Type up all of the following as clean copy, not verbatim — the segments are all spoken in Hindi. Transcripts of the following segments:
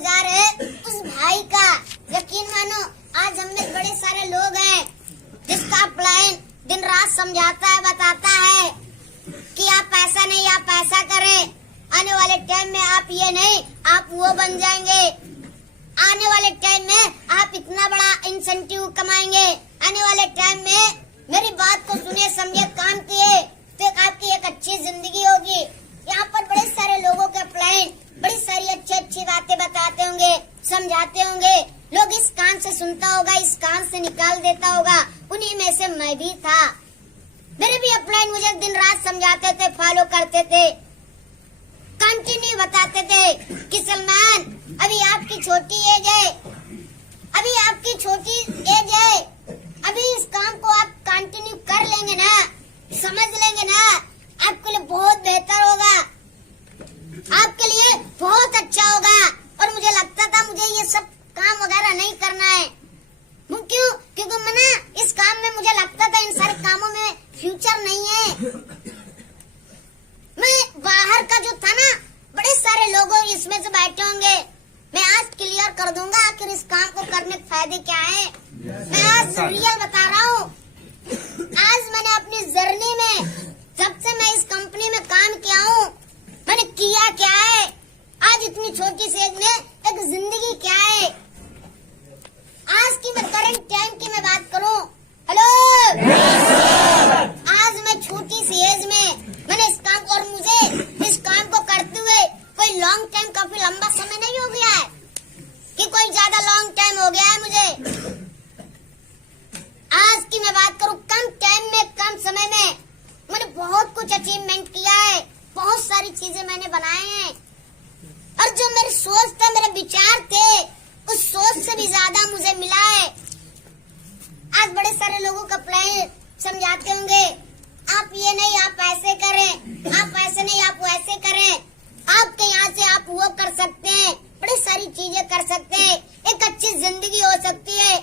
शुक्रगुजार है उस भाई का। यकीन मानो आज हम में बड़े सारे लोग हैं जिसका प्लान दिन रात समझाता है, बताता है कि आप ऐसा नहीं, आप ऐसा करें, आने वाले टाइम में आप ये नहीं, आप वो बन जाएंगे, आने वाले टाइम में आप इतना बड़ा इंसेंटिव कमाएंगे, आने वाले टाइम में मेरी बात को सुने, समझे, काम किए तो आपकी एक अच्छी जिंदगी होगी। यहाँ पर बड़े सारे लोगों के प्लान, बड़ी सारी अच्छी अच्छी बातें बताते होंगे, समझाते होंगे, लोग इस कान से सुनता होगा, इस कान से निकाल देता होगा। उन्हीं में से मैं भी था। मेरे भी अपलाइन मुझे दिन रात समझाते थे, फॉलो करते थे, कंटिन्यू बताते थे कि सलमान अभी आपकी छोटी एज है, अभी आपकी छोटी एज है, अभी इस काम को आप कंटिन्यू कर लेंगे ना, समझ लेंगे ना, आपके लिए बहुत बेहतर होगा, आपके लिए बहुत अच्छा होगा। और मुझे लगता था मुझे ये सब काम वगैरह नहीं करना है। क्यों? क्योंकि मैं इस काम में मुझे लगता था इन सारे कामों में फ्यूचर नहीं है। मैं बाहर का जो था ना, बड़े सारे लोग इसमें से बैठे होंगे, मैं आज क्लियर कर दूंगा आखिर इस काम को करने के फायदे क्या है। मैं आज रियल बता रहा हूँ। आज मैंने अपनी जर्नी में, जब से मैं इस कंपनी में काम किया हूँ, मैंने किया क्या है, आज इतनी छोटी सी एज में एक जिंदगी क्या है। आज की मैं करंट टाइम की मैं बात करूँ, हेलो, आज मैं छोटी सी एज में मैंने इस काम को, और मुझे इस काम को करते हुए कोई लॉन्ग टाइम, काफी लंबा समय नहीं हो गया है कि कोई ज्यादा लॉन्ग टाइम हो गया है मुझे। आज की मैं बात करूं, कम टाइम में, कम समय में मैंने बहुत कुछ अचीवमेंट किया है, बहुत सारी चीजें मैंने बनाए हैं। और जो मेरी सोच था, मेरे विचार थे, उस सोच से भी ज्यादा मुझे मिला है। आज बड़े सारे लोगों का प्लान समझाते होंगे, आप ये नहीं, आप ऐसे करें, आप ऐसे नहीं, आप वैसे करें, आपके यहाँ से आप वो कर सकते हैं, बड़ी सारी चीजें कर सकते हैं, एक अच्छी जिंदगी हो सकती है,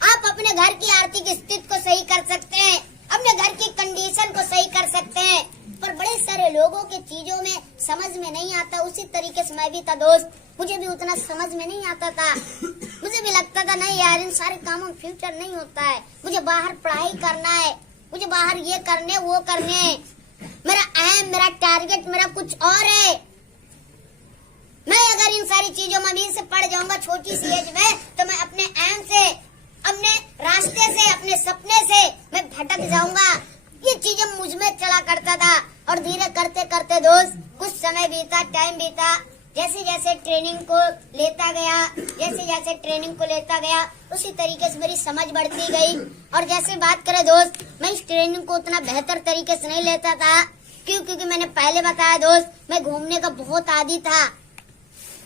आप अपने घर की आर्थिक स्थिति को सही कर सकते हैं, अपने घर की कंडीशन को सही कर सकते हैं। पर बड़े सारे लोगों के चीजों में समझ में नहीं आता। उसी तरीके से मैं भी था दोस्त, मुझे भी उतना समझ में नहीं आता था। मुझे भी लगता था नहीं यार, इन सारे कामों में फ्यूचर नहीं होता है, मुझे बाहर पढ़ाई करना है, मुझे बाहर ये करने, वो करने, मेरा एम, मेरा टारगेट, मेरा कुछ और है। मैं अगर इन सारी चीजों में अभी से पढ़ जाऊंगा छोटी सी एज में, तो मैं अपने एम से, अपने रास्ते से, अपने सपने से मैं भटक जाऊंगा। ये चीजें मुझ में चला करता था। और धीरे करते करते दोस्त कुछ समय बीता, टाइम बीता, जैसे जैसे ट्रेनिंग को लेता गया, जैसे जैसे ट्रेनिंग को लेता गया, उसी तरीके से मेरी समझ बढ़ती गई। और जैसे बात करें दोस्त, मैं इस ट्रेनिंग को उतना बेहतर तरीके से नहीं लेता था। क्योंकि मैंने पहले बताया दोस्त, मैं घूमने का बहुत आदी था।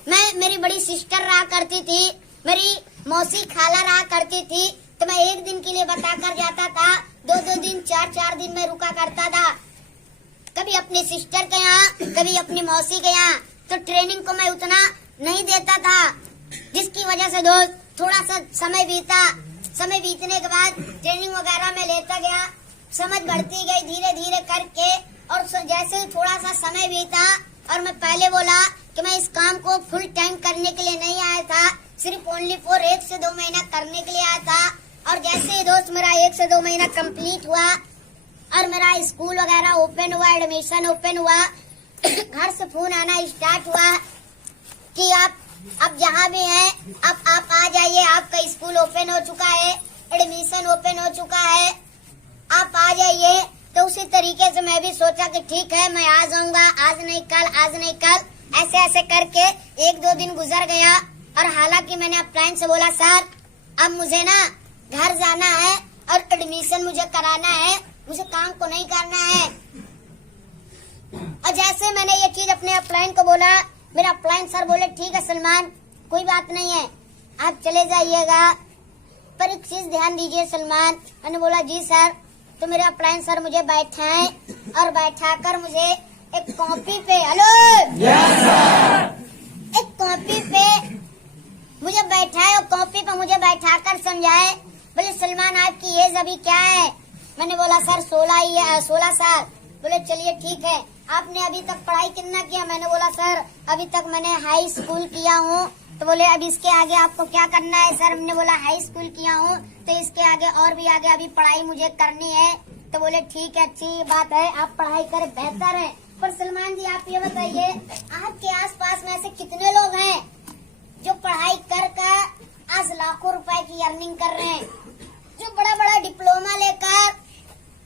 मेरी बड़ी सिस्टर रहा करती थी, मेरी मौसी खाला रहा करती थी, तो मैं एक दिन के लिए बता कर जाता था, 2-2 दिन, 4-4 दिन में रुका करता था, कभी अपनी सिस्टर के यहाँ, कभी अपनी मौसी के यहाँ। तो ट्रेनिंग को मैं उतना नहीं देता था, जिसकी वजह से दोस्त थोड़ा सा समय बीता। समय बीतने के बाद ट्रेनिंग वगैरह में लेता गया, समझ बढ़ती गई धीरे धीरे करके। और जैसे ही थोड़ा सा समय बीता, और मैं पहले बोला कि मैं इस काम को फुल टाइम करने के लिए नहीं आया था, सिर्फ ओनली फॉर 1 से 2 महीना करने के लिए आया था। और जैसे ही दोस्त मेरा 1 से 2 महीना कंप्लीट हुआ और मेरा स्कूल वगैरह ओपन हुआ, एडमिशन ओपन हुआ, घर से फोन आना स्टार्ट हुआ कि आप जहाँ भी हैं, आप आ जाइए, आपका स्कूल ओपन हो चुका है, एडमिशन ओपन हो चुका है, आप आ जाइए। तो उसी तरीके से मैं भी सोचा कि ठीक है, मैं आ जाऊंगा, आज नहीं कल, आज नहीं कल, ऐसे ऐसे करके 1-2 दिन गुजर गया। और हालांकि मैंने अपलाइन से बोला, सर अब मुझे ना घर जाना है और एडमिशन मुझे कराना है, मुझे काम को नहीं करना है। और जैसे मैंने ये चीज अपने अपलाइन को बोला, मेरा अपलाइन सर बोले ठीक है सलमान, कोई बात नहीं है, आप चले जाइएगा, पर एक चीज ध्यान दीजिए सलमान। मैंने बोला जी सर। तो मेरे अपलाइन सर मुझे बैठाए और बैठाकर मुझे एक कॉपी पे, हेलो, यस सर, एक कॉपी पे मुझे बैठाए और कॉपी पे मुझे बैठाकर समझाए। बोले सलमान आपकी एज अभी क्या है? मैंने बोला सर 16 साल। बोले चलिए ठीक है, आपने अभी तक पढ़ाई कितना किया? मैंने बोला सर अभी तक मैंने हाई स्कूल किया हूँ तो बोले अब इसके आगे आपको क्या करना है सर? हमने बोला हाई स्कूल किया हूँ तो इसके आगे और भी आगे अभी पढ़ाई मुझे करनी है। तो बोले ठीक है, अच्छी बात है, आप पढ़ाई करें, बेहतर है। पर सलमान जी आप ये बताइए, आपके आसपास में ऐसे कितने लोग हैं जो पढ़ाई कर आज लाखों रुपए की अर्निंग कर रहे हैं, जो बड़ा बड़ा डिप्लोमा लेकर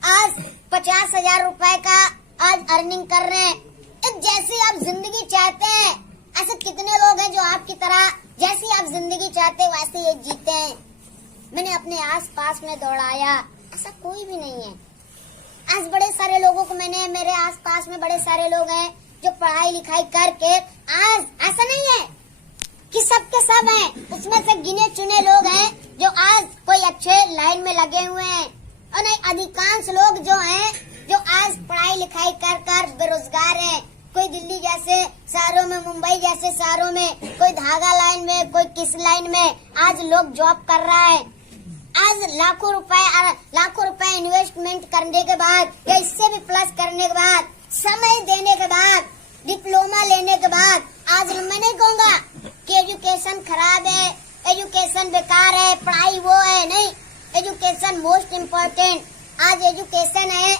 आज 50,000 रुपए का आज अर्निंग कर रहे हैं। एक जैसी आप जिंदगी चाहते हैं, ऐसे कितने लोग हैं जो आपकी तरह जैसी आप जिंदगी चाहते हैं वैसे ये जीते हैं। मैंने अपने आसपास में दौड़ाया, ऐसा कोई भी नहीं है। आज बड़े सारे लोगों को मेरे आसपास में बड़े सारे लोग हैं जो पढ़ाई लिखाई करके आज ऐसा नहीं है कि सबके सब हैं, उसमें से गिने चुने लोग हैं जो आज कोई अच्छे लाइन में लगे हुए हैं, और नहीं अधिकांश लोग जो हैं जो आज पढ़ाई लिखाई कर बेरोजगार हैं। कोई दिल्ली जैसे शहरों में, मुंबई जैसे शहरों में, कोई धागा लाइन में, कोई किस लाइन में आज लोग जॉब कर रहा है। आज लाखों रुपए इन्वेस्टमेंट करने के बाद या इससे भी प्लस करने के बाद, समय देने के बाद, डिप्लोमा लेने के बाद, आज मैं नहीं कहूँगा कि एजुकेशन खराब है, एजुकेशन बेकार है, पढ़ाई वो है, नहीं, एजुकेशन मोस्ट इम्पोर्टेंट। आज एजुकेशन है,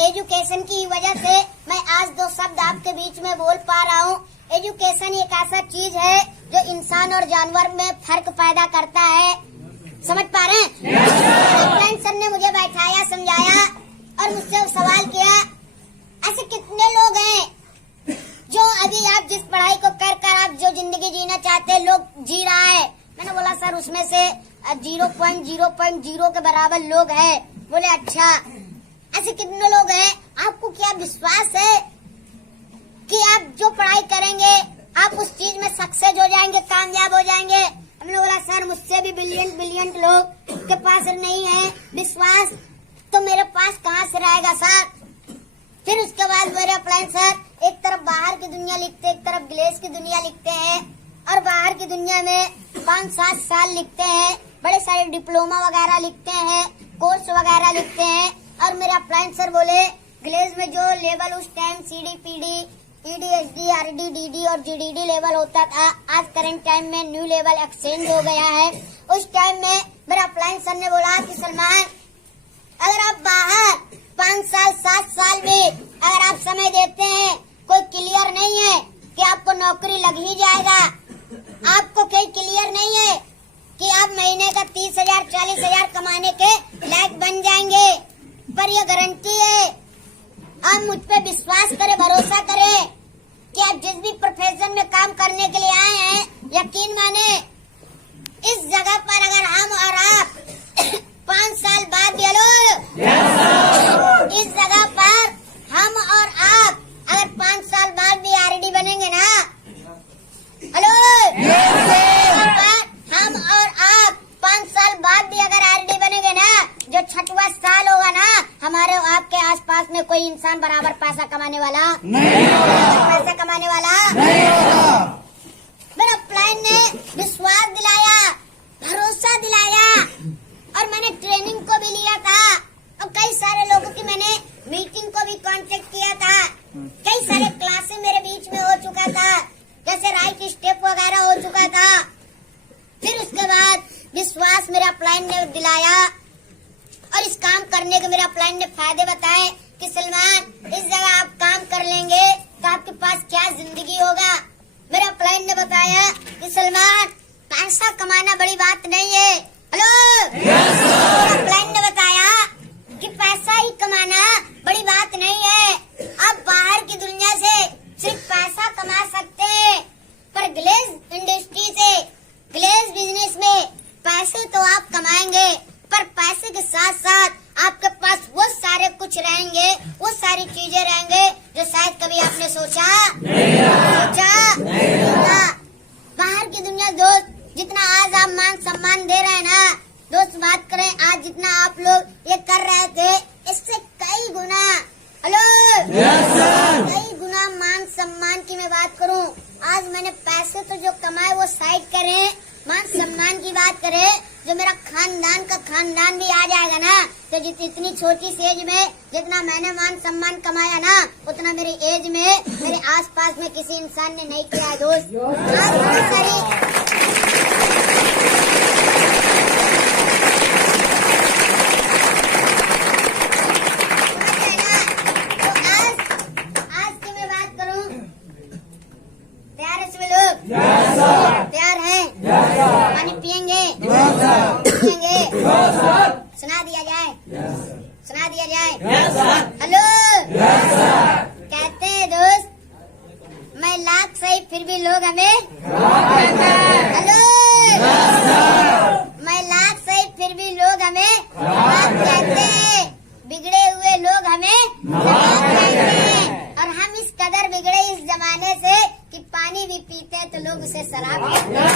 एजुकेशन की वजह से मैं आज 2 शब्द आपके बीच में बोल पा रहा हूँ। एजुकेशन एक ऐसा चीज है जो इंसान और जानवर में फर्क पैदा करता है। समझ पा रहे हैं? फ्रेंड सर ने मुझे बैठाया, समझाया और मुझसे सवाल किया, ऐसे कितने लोग हैं जो अभी आप जिस पढ़ाई को कर आप जो जिंदगी जीना चाहते हैं लोग जी रहा है। मैंने बोला सर उसमें से 0.0 के बराबर लोग हैं। बोले अच्छा, ऐसे कितने लोग हैं? आपको क्या विश्वास है कि आप जो पढ़ाई करेंगे आप उस चीज में सक्सेस हो जाएंगे, कामयाब हो जाएंगे? हमने बोला सर मुझसे भी बिलियन लोग के पास नहीं है विश्वास, तो मेरे पास कहाँ से रहेगा सर? फिर उसके बाद मेरे अप्लाइन सर एक तरफ बाहर की दुनिया लिखते, एक तरफ ग्लेस की दुनिया लिखते हैं, और बाहर की दुनिया में 5-7 साल लिखते हैं, बड़े सारे डिप्लोमा वगैरह लिखते हैं, कोर्स वगैरह लिखते हैं। और मेरे अप्लाइन सर बोले ग्लेस में जो लेवल उस time CDPD, EDHD, RD, DD और GDD लेवल होता था, आज करंट टाइम में न्यू लेवल एक्सचेंज हो गया है। उस टाइम में मेरा अप्लाइन सर ने बोला कि सलमान अगर आप बाहर 5 साल 7 साल में अगर आप समय देते हैं, कोई क्लियर नहीं है कि आपको नौकरी लग ही जाएगा, आपको कोई क्लियर नहीं है कि आप महीने का 30,000 40,000 कमाने के लायक बन जाएंगे, पर यह गारंटी है, आप मुझ पे विश्वास करें, भरोसा करें कि आप जिस भी प्रोफेशन में काम करने के लिए आए हैं, यकीन माने इस जगह पर अगर हम और आप 5 साल बाद भी, इस जगह पर हम और आप अगर 5 साल बाद भी RD बनेंगे ना, हम और आप 5 साल बाद भी अगर RD बनेंगे ना, जो 6वां साल होगा ना, हमारे आपके आसपास में कोई इंसान बराबर पैसा कमाने वाला नहीं होगा, पैसा कमाने वाला नहीं होगा। मेरा अप्लाइन ने विश्वास दिलाया, भरोसा दिलाया, और मैंने ट्रेनिंग को भी लिया था, और कई सारे लोगों की मैंने मीटिंग को भी कांटेक्ट किया था, कई सारे क्लासेस मेरे बीच में हो चुका था, जैसे राइट स्टेप वगैरह हो चुका था। फिर उसके बाद विश्वास मेरा अप्लाइन ने दिलाया, और इस काम करने के मेरे अप्लाइन ने फायदे बताए कि सलमान इस जगह आप काम कर लेंगे तो आपके पास क्या जिंदगी होगा। मेरे अप्लाइन ने बताया कि सलमान पैसा कमाना बड़ी बात नहीं है। अप्लाइन ने बताया कि पैसा ही कमाना बड़ी बात नहीं है, आप बाहर की दुनिया से सिर्फ पैसा कमा सकते हैं, पर ग्लेस इंडस्ट्री से, ग्लेस बिजनेस में पैसे तो आप कमाएंगे, पर पैसे के साथ साथ आपके पास वो सारे कुछ रहेंगे, वो सारी चीजें रहेंगे जो शायद कभी आपने सोचा बाहर की दुनिया दोस्त, जितना आज आप मान सम्मान दे रहे हैं ना दोस्त, बात करें आज जितना आप लोग ये कर रहे थे, इससे कई गुना कई गुना मान सम्मान की मैं बात करूं, आज मैंने पैसे तो जो कमाए वो साइड करें, मान सम्मान की बात करें, जो मेरा खानदान का खानदान भी आ जाएगा ना, तो इतनी छोटी सी एज में जितना मैंने मान सम्मान कमाया ना, उतना मेरी एज में मेरे आसपास में किसी इंसान ने नहीं किया है दोस्त। आज किया जाए। Yes, sir. Hello Yes, sir. कहते हैं दोस्त, मैं लाख सही फिर भी लोग हमें हेलो Yes, sir. मैं लाख सही फिर भी लोग हमें नवाब कहते हैं। बिगड़े हुए लोग हमें नवाब कहते हैं। और हम इस कदर बिगड़े इस जमाने से कि पानी भी पीते हैं तो लोग उसे शराब कहते हैं।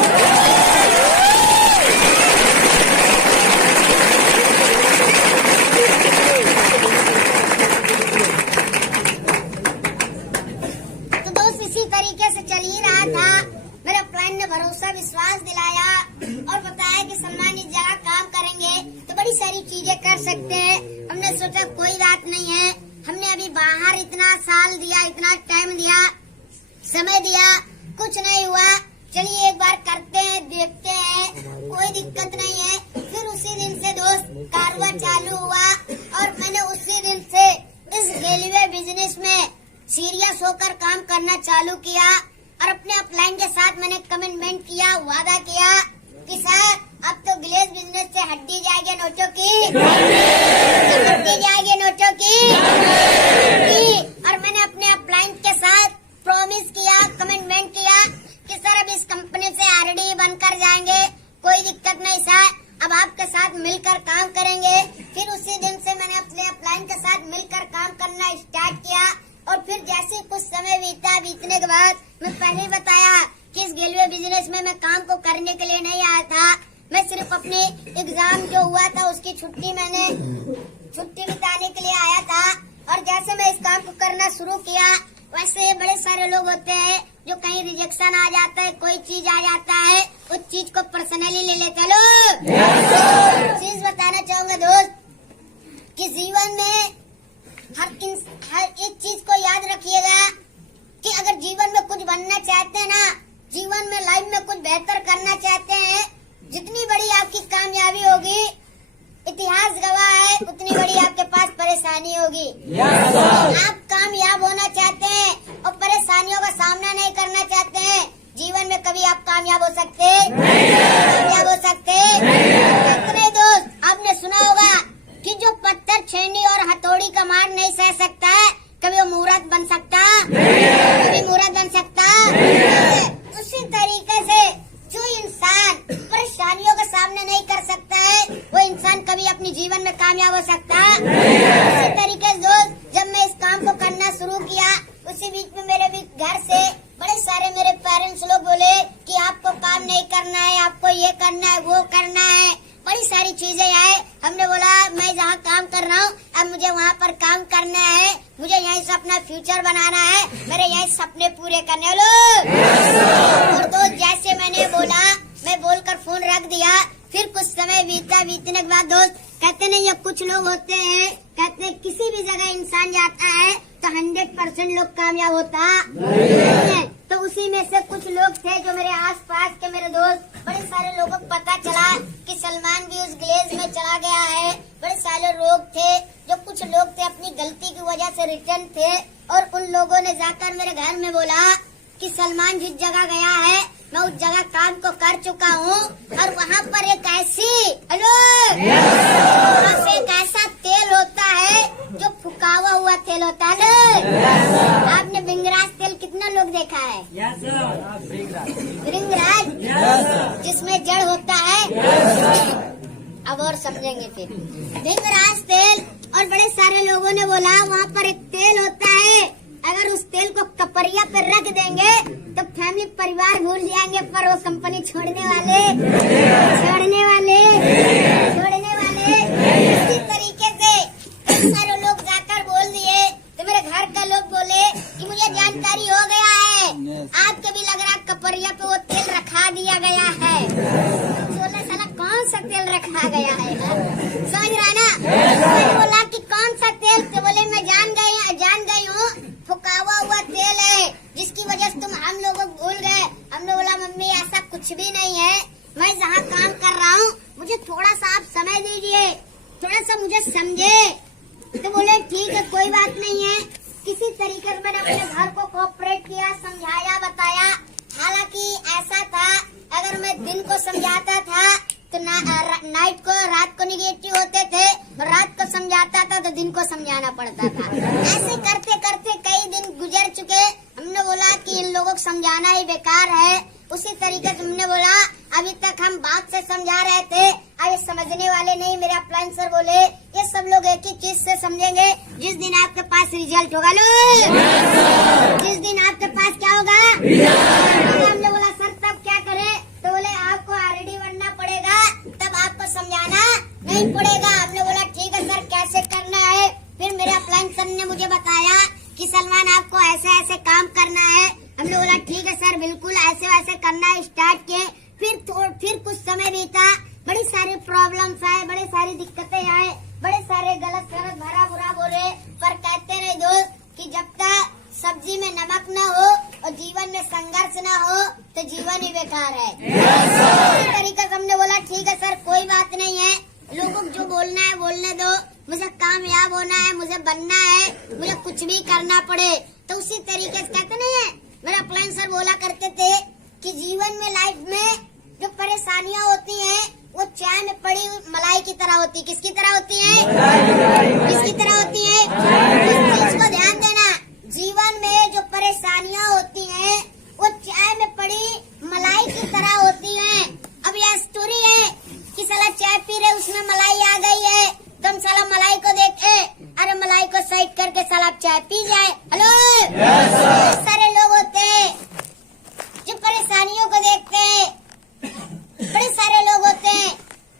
तो दोस्त इसी तरीके से चल ही रहा था। मेरे अपलाइन ने भरोसा विश्वास दिलाया और बताया कि सलमान इस जगह काम करेंगे तो बड़ी सारी चीजें कर सकते हैं। हमने सोचा कोई बात नहीं है, हमने अभी बाहर इतना साल दिया, इतना टाइम दिया, समय दिया, कुछ नहीं हुआ, चलिए एक बार करते हैं, देखते हैं, कोई दिक्कत नहीं है। फिर उसी दिन से दोस्त कारवा चालू हुआ और मैंने उसी दिन से इस रेलवे बिजनेस में सीरियस होकर काम करना चालू किया और अपने अपलाइन के साथ मैंने कमिटमेंट किया, वादा किया कि सर अब तो ग्लेस बिजनेस से हड्डी जाएगी नोटों की, हड्डी जाएगी नोटों की। और मैंने अपने अपलाइन के साथ प्रॉमिस किया, कमिटमेंट किया कि सर अब इस कंपनी से आरडी बनकर जाएंगे, कोई दिक्कत नहीं सर, अब आपके साथ मिलकर काम करेंगे। फिर उसी दिन से मैंने अपने अपलाइन के साथ मिलकर काम करना स्टार्ट किया और फिर जैसे कुछ समय बीतने के बाद मैं पहले बताया कि इस रेलवे बिजनेस में मैं काम को करने के लिए नहीं आया था। मैं सिर्फ अपने एग्जाम जो हुआ था उसकी छुट्टी बिताने के लिए आया था। और जैसे मैं इस काम को करना शुरू किया वैसे बड़े सारे लोग होते हैं जो कहीं रिजेक्शन आ जाता है, कोई चीज आ जाता है, उस चीज को पर्सनली ले लेते हैं लोग। चीज बताना चाहूंगा दोस्त कि जीवन में हर एक चीज को याद रखिएगा कि अगर जीवन में कुछ बनना चाहते हैं ना, जीवन में लाइफ में कुछ बेहतर करना चाहते हैं, जितनी बड़ी आपकी कामयाबी होगी इतिहास गवाह है उतनी बड़ी आपके पास परेशानी होगी। Yes, sir. आप कामयाब होना चाहते हैं और परेशानियों का सामना नहीं करना चाहते हैं, जीवन में कभी आप कामयाब हो सकते कामयाब हो सकते कितने दोस्त आपने सुना होगा कि जो पत्थर छेनी और हथौड़ी का मार नहीं सह सकता है कभी वो मूर्त बन सकता, कभी मूर्त बन सकता। उसी तरीके से जो इंसान परेशानियों का सामना नहीं कर सकता है वो इंसान कभी अपने जीवन में कामयाब हो सकता। उसी तरीके से दोस्त जब मैं इस काम को करना शुरू किया उसी बीच में मेरे भी घर से बड़े सारे मेरे पेरेंट्स लोग बोले कि आपको काम नहीं करना है, आपको ये करना है, वो करना है, बड़ी सारी चीजें आए। हमने बोला मैं जहाँ काम कर रहा हूँ अब मुझे वहाँ पर काम करना है, मुझे यहीं से अपना फ्यूचर बनाना है, मेरे यही सपने पूरे करने लो। और तो जैसे मैंने बोला मैं बोलकर फोन रख दिया। फिर कुछ समय बीतने के बाद दोस्त कहते नहीं ये कुछ लोग होते हैं, कहते हैं किसी भी जगह इंसान जाता है तो 100% लोग कामयाब होता है। तो उसी में से कुछ लोग थे जो मेरे आसपास के मेरे दोस्त, बड़े सारे लोगों को पता चला कि सलमान भी उस ग्लेज में चला गया है। बड़े सारे लोग थे जो कुछ लोग थे अपनी गलती की वजह से रिटर्न थे और उन लोगों ने जाकर मेरे घर में बोला कि सलमान जिस जगह गया है मैं उस जगह काम को कर चुका हूँ और वहाँ पर एक ऐसी वहाँ पे एक ऐसा तेल होता है जो फुकावा हुआ तेल होता है। आपने बिंगराज तेल कितना लोग देखा है? बिंगराज जिसमें जड़ होता है। अब और समझेंगे फिर बिंगराज तेल। और बड़े सारे लोगों ने बोला वहाँ पर एक तेल होता है, अगर उस तेल को कपरिया पे रख देंगे तो फैमिली परिवार भूल जाएंगे पर वो कंपनी छोड़ने वाले इसी तरीके से कई सारे लोग जाकर बोल दिए। तो मेरे घर का लोग बोले कि मुझे जानकारी हो गया है, आपके भी लग रहा कपरिया पे वो तेल रखा दिया गया है। बोला साला कौन सा तेल रखा गया है? समझ रहा ना? मैंने बोला कि कौन सा तेल? तो बोले मैं जान गई हूँ, फुकावा हुआ तेल है जिसकी वजह से तुम हम लोगों को भूल गए। हमने बोला मम्मी ऐसा कुछ भी नहीं है, मैं जहाँ काम कर रहा हूँ मुझे थोड़ा सा आप समय दीजिए, थोड़ा सा मुझे समझे। तो बोले ठीक है कोई बात नहीं है। किसी तरीके से मैंने अपने घर को कोऑपरेट किया, समझाया, बताया। हालांकि ऐसा था अगर मैं दिन को समझाता था तो रात को निगेटिव होते थे, रात को समझा आता था तो दिन को समझाना पड़ता था। ऐसे करते करते कई दिन गुजर चुके। हमने बोला कि इन लोगों को समझाना ही बेकार है। उसी तरीके से हमने बोला अभी तक हम बात से समझा रहे थे, अब ये समझने वाले नहीं। मेरे अपलाइन सर बोले ये सब लोग एक ही चीज से समझेंगे, जिस दिन आपके पास रिजल्ट होगा। लो जिस दिन आपके पास क्या होगा, हमने बोला सर तब क्या करें, तो बोले आपको ऑलरेडी बनना पड़ेगा, तब आपको समझाना नहीं पड़ेगा। हमने बोला ठीक है सर, कैसे करना है। फिर मेरे अपलाइन सर ने मुझे बताया कि सलमान आपको ऐसे ऐसे काम करना है। हमने बोला ठीक है सर, बिल्कुल ऐसे वैसे करना स्टार्ट किए। फिर कुछ समय बीता, बड़ी सारी प्रॉब्लम्स आए, बड़ी सारी दिक्कतें आए, बड़े सारे गलत भरा बुरा बोले। पर कहते रहे दोस्त कि जब तक सब्जी में नमक न हो और जीवन में संघर्ष न हो तो जीवन ही बेकार है। इसी तरीके से हमने बोला ठीक है सर, कोई बात नहीं है, लोगों को जो बोलना है बोलने दो, मुझे कामयाब होना है, मुझे बनना है, मुझे कुछ भी करना पड़े। तो उसी तरीके से कहते नहीं है, मेरा अपलाइन सर बोला करते थे कि जीवन में, लाइफ में जो परेशानियां होती हैं वो चाय में पड़ी मलाई की तरह होती है। किसकी तरह होती है? किसकी तरह होती है? इस चीज को ध्यान देना, जीवन में जो परेशानियां होती हैं वो चाय में पड़ी मलाई की तरह होती हैं। अब यह स्टोरी है कि साला चाय पी रहे, उसमें मलाई आ गई है, तुम साला मलाई को देखे, अरे मलाई को साइड करके साला चाय पी जाए। हेलो, सारे लोग होते हैं जो परेशानियों को देखते हैं, बड़े सारे लोग होते हैं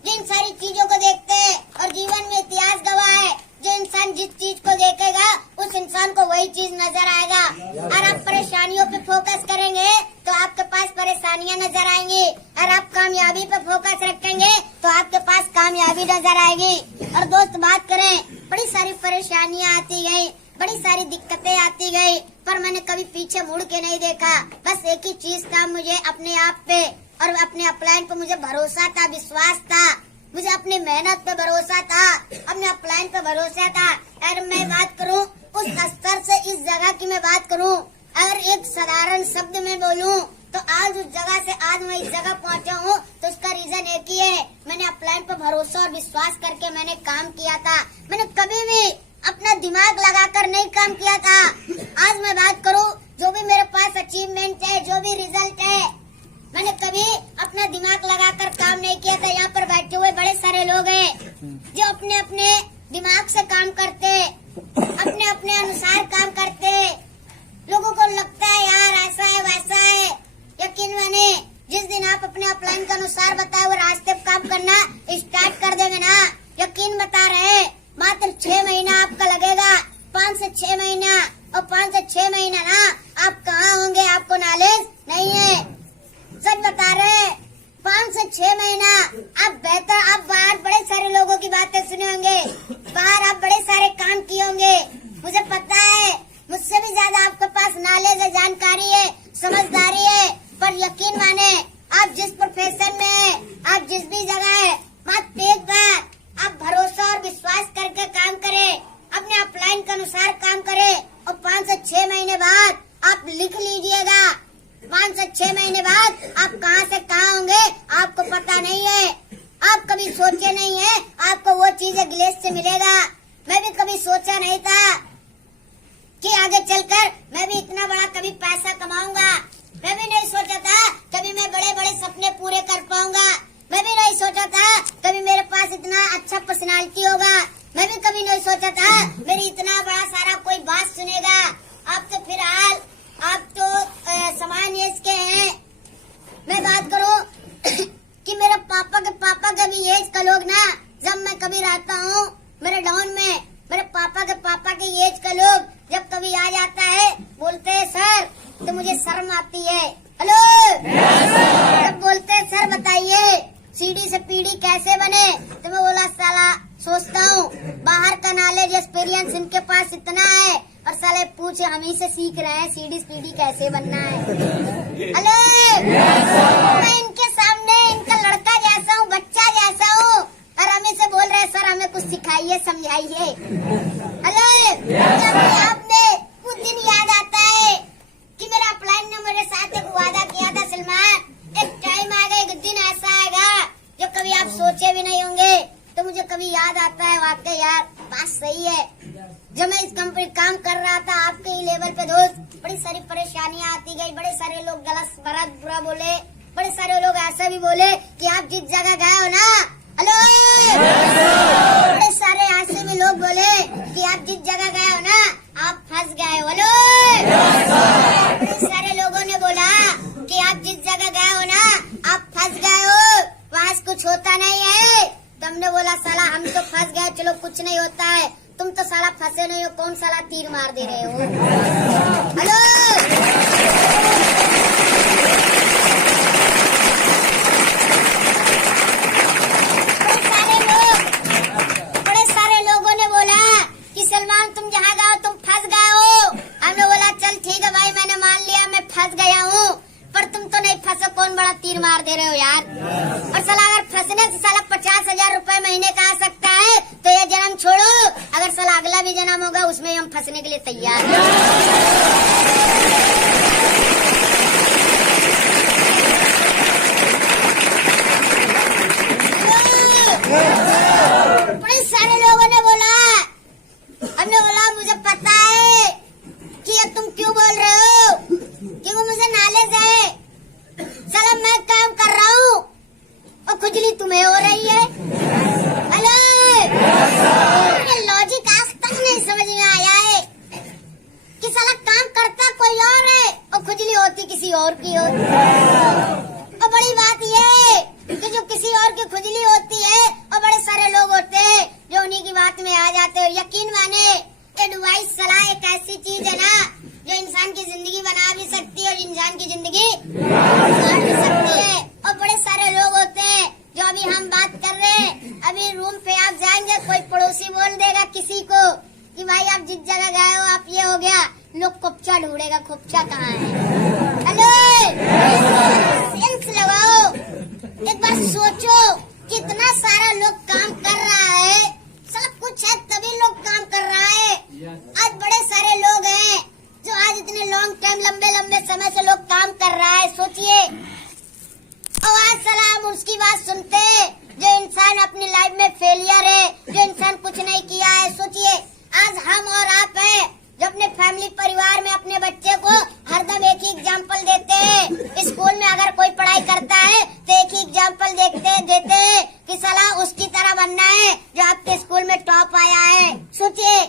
जिन सारी चीजों को देखते हैं और जीवन में इतिहास गवाह है। जो इंसान जिस चीज को देखेगा उस इंसान को वही चीज नजर आएगा। और आप परेशानियों पे फोकस करेंगे तो आपके पास परेशानियां नजर आएंगी, और आप कामयाबी पे फोकस रखेंगे तो आपके पास कामयाबी नजर आएगी। और दोस्त बात करें, बड़ी सारी परेशानियां आती गई, बड़ी सारी दिक्कतें आती गई, पर मैंने कभी पीछे मुड़ के नहीं देखा। बस एक ही चीज था, मुझे अपने आप पे और अपने अपलाइन पे मुझे भरोसा था, विश्वास था, मुझे अपनी मेहनत पे भरोसा था, अपने अपलाइन पे भरोसा था। और मैं बात करूं उस स्तर से, इस जगह की मैं बात करूं, अगर एक साधारण शब्द में बोलूं तो आज उस जगह से आज मैं इस जगह पहुंचा हूं तो उसका रीजन एक ही है, मैंने अपलाइन पे भरोसा और विश्वास करके मैंने काम किया था। मैंने कभी भी अपना दिमाग लगाकर नहीं काम किया था। आज मैं बात करूं, जो भी मेरे पास अचीवमेंट है, जो भी रिजल्ट है, मैंने कभी अपना दिमाग लगाकर काम नहीं किया था। यहाँ पर बैठे हुए बड़े सारे लोग हैं जो अपने अपने दिमाग से काम करते, अपने अपने अनुसार काम करते। लोगों को लगता है यार ऐसा है वैसा है, यकीन माने जिस दिन आप अपने अपलाइन के अनुसार बताए हुए रास्ते पे काम करना स्टार्ट कर देंगे ना, यकीन बता रहे मात्र 6 महीना आपका लगेगा, 5 से 6 महीना, और 5 से 6 महीना ना आप कहाँ होंगे आपको नॉलेज नहीं है। सच बता रहे, 5 से 6 महीना आप बेहतर, आप बाहर बड़े सारे लोगों की बातें सुने होंगे, बाहर आप बड़े सारे काम किए होंगे, मुझे पता है, मुझसे भी ज्यादा आपके पास नॉलेज है, जानकारी है, समझदारी है। पर यकीन माने आप जिस प्रोफेशन में है, आप जिस भी जगह है, मात्र एक बार आप भरोसा और विश्वास करके काम करें, अपने अपलाइन के अनुसार काम करें, और 5 से 6 महीने बाद आप लिख लीजिएगा, 5 से 6 महीने बाद आप कहां से कहां होंगे आपको पता नहीं है। आप कभी सोचे नहीं है आपको वो चीजें ग्लेस से मिलेगा। मैं भी कभी सोचा नहीं था कि आगे चलकर मैं भी इतना बड़ा कभी पैसा कमाऊंगा। मैं भी नहीं सोचा था कभी मैं बड़े बड़े सपने पूरे कर पाऊंगा। मैं भी नहीं सोचा था कभी मेरे पास इतना अच्छा पर्सनालिटी होगा। मैं भी कभी नहीं सोचा था मेरी इतना बड़ा सारा कोई बात सुनेगा। आप तो फिलहाल आप तो सामान्य एज के हैं। मैं बात करूं कि मेरे पापा के भी एज का लोग ना, जब मैं कभी रहता हूं मेरे डाउन में, मेरे पापा के एज का लोग जब कभी आ जाता है बोलते हैं सर, तो मुझे शर्म आती है। हेलो, जब बोलते हैं सर बताइए सीढ़ी से पीढ़ी कैसे बने, तो मैं बोला साला सोचता हूँ बाहर का नॉलेज एक्सपीरियंस इनके पास इतना है, और साले पूछे हम ही से सीख रहे हैं सीढ़ी पीढ़ी कैसे बनना है। हेलो, मैं इनके सामने इनका लड़का जैसा हूँ, बच्चा जैसा हूँ, और हमें से बोल रहे हैं सर हमें कुछ सिखाइए समझाइए। हेलो, आपने कुछ दिन याद आता है कि मेरा अपलाइन ने मेरे साथ एक वादा किया था, सलमान एक टाइम आएगा, एक दिन ऐसा आएगा जो कभी आप सोचे भी नहीं होंगे। तो मुझे कभी याद आता है वाकई यार बात सही है। जब मैं इस कंपनी काम कर रहा था आपके ही लेवल पे दोस्त, बड़ी सारी परेशानियां आती गई, बड़े सारे लोग गलत भरत बुरा बोले, बड़े सारे लोग ऐसा भी बोले कि आप जिस जगह गए हो ना, हेलो, बड़े सारे ऐसे भी लोग बोले कि आप जिस जगह गए हो ना आप फंस गए हो। हेलो, बड़े सारे लोगों ने बोला कि आप जिस जगह गए हो ना आप फंस गए हो, वहां से कुछ होता नहीं है। तो हमने बोला साला हम तो फंस गए, चलो कुछ नहीं होता है, तुम तो साला फंसे नहीं हो, कौन साला तीर मार दे रहे हो। हेलो, बड़े सारे लोगों ने बोला कि सलमान तुम जहाँ गए हो तुम फंस गए हो। हमने बोला चल ठीक है भाई, मैंने मान लिया मैं फंस गया हूँ, पर तुम तो नहीं फंसो, कौन बड़ा तीर मार दे रहे हो यार। और साला अगर फंसने से साला 50,000 रुपए महीने का आ सकता है तो ये जन्म छोड़ो, अगर साला अगला भी जन्म होगा उसमें हम फंसने के लिए तैयार हैं। बड़े सारे लोगों ने बोला, हमने बोला मुझे पता है कि ये तुम क्यों बोल रहे हो, क्योंकि मुझे नॉलेज है। साला मैं काम कर रहा हूँ और खुजली तुम्हें हो रही है। हेलो, लॉजिक आज तक नहीं समझ में आया है कि साला काम करता कोई और है और खुजली होती किसी और की हो। और बड़ी बात ये कि जो किसी और की खुजली होती है और बड़े सारे लोग होते हैं जो उन्हीं की बात में आ जाते हो। यकीन माने एडवाइस सलाह एक ऐसी चीज है ना जो इंसान की जिंदगी बना भी सकती है और इंसान की जिंदगी बिगाड़ भी सकती है। और बड़े सारे लोग होते हैं जो अभी हम बात कर रहे हैं, अभी रूम पे आप जाएंगे कोई पड़ोसी बोल देगा किसी को कि भाई आप जिस जगह गए हो आप ये हो गया, लोग खुपचा ढूंढेगा, खुपचा कहाँ है। हेलो, सेंस लगाओ, एक बार सोचो कितना सारा लोग काम कर रहा है, सब कुछ है तभी लोग काम कर रहा है। आज बड़े सारे लोग हैं जो आज इतने लॉन्ग टाइम लंबे लंबे समय से लोग काम कर रहा है, सोचिए। और आज साला हम उसकी बात सुनते हैं जो इंसान अपनी लाइफ में फेलियर है, जो इंसान कुछ नहीं किया है। सोचिए आज हम और आप हैं जो अपने फैमिली परिवार में अपने बच्चे को हरदम एक ही एग्जाम्पल देते हैं। स्कूल में अगर कोई पढ़ाई करता है तो एक ही एग्जाम्पल देते हैं कि साला उसकी तरह बनना है जो आपके स्कूल में टॉप आया है। सोचिए